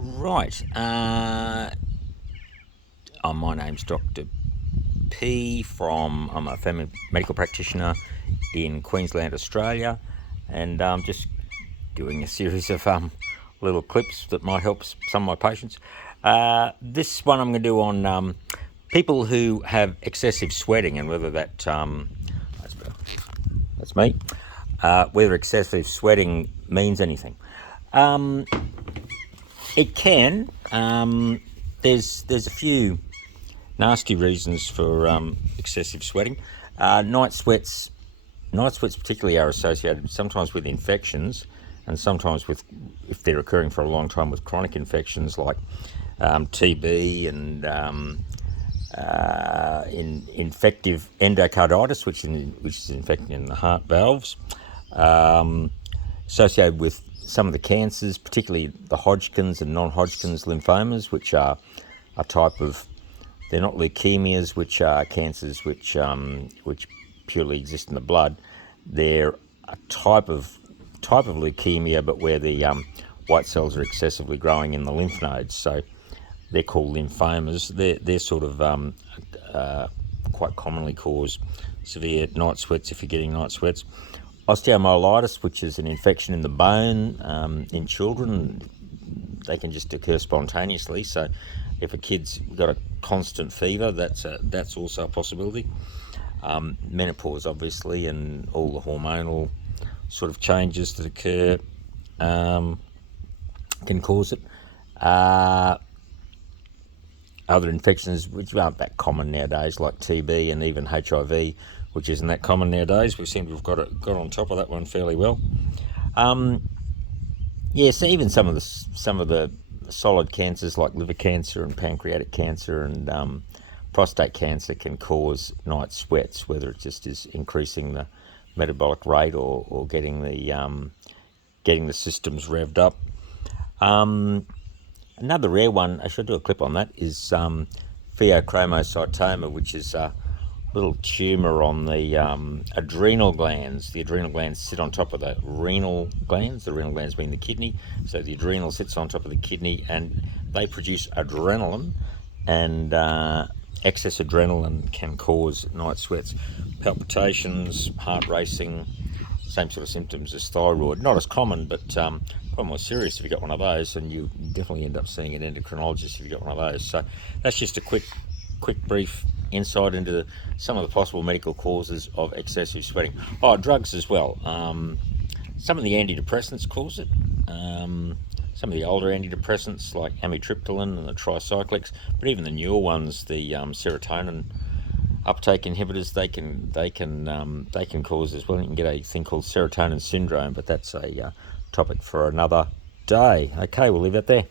Right. My name's Dr. P I'm a family medical practitioner in Queensland, Australia, and just doing a series of little clips that might help some of my patients. This one I'm going to do on people who have excessive sweating and whether that's me, whether excessive sweating means anything. It can. There's a few nasty reasons for excessive sweating. Night sweats particularly are associated sometimes with infections, and sometimes with, if they're occurring for a long time, with chronic infections like TB and infective endocarditis, which is infecting in the heart valves. Associated with some of the cancers, particularly the Hodgkin's and non-Hodgkin's lymphomas, which are a type of, they're not leukemias, which are cancers which purely exist in the blood. They're a type of leukemia, but where the white cells are excessively growing in the lymph nodes. So they're called lymphomas. They're sort of quite commonly cause severe night sweats if you're getting night sweats. Osteomyelitis, which is an infection in the bone in children, they can just occur spontaneously. So if a kid's got a constant fever, that's also a possibility. Menopause, obviously, and all the hormonal sort of changes that occur can cause it. Other infections which aren't that common nowadays, like TB and even HIV, which isn't that common nowadays. We seem to have got on top of that one fairly well. So even some of the solid cancers like liver cancer and pancreatic cancer and prostate cancer can cause night sweats, whether it just is increasing the metabolic rate or getting the systems revved up. Another rare one, I should do a clip on that, is pheochromocytoma, which is a little tumour on the adrenal glands. The adrenal glands sit on top of the renal glands being the kidney. So the adrenal sits on top of the kidney and they produce adrenaline, and excess adrenaline can cause night sweats, palpitations, heart racing, same sort of symptoms as thyroid. Not as common, but probably more serious if you got one of those, and you definitely end up seeing an endocrinologist if you got one of those. So that's just a quick brief insight into some of the possible medical causes of excessive sweating. Drugs as well. Some of the antidepressants cause it. Some of the older antidepressants like amitriptyline and the tricyclics, but even the newer ones, the serotonin uptake inhibitors, they can cause as well. You can get a thing called serotonin syndrome, but that's a topic for another day. Okay, we'll leave that there.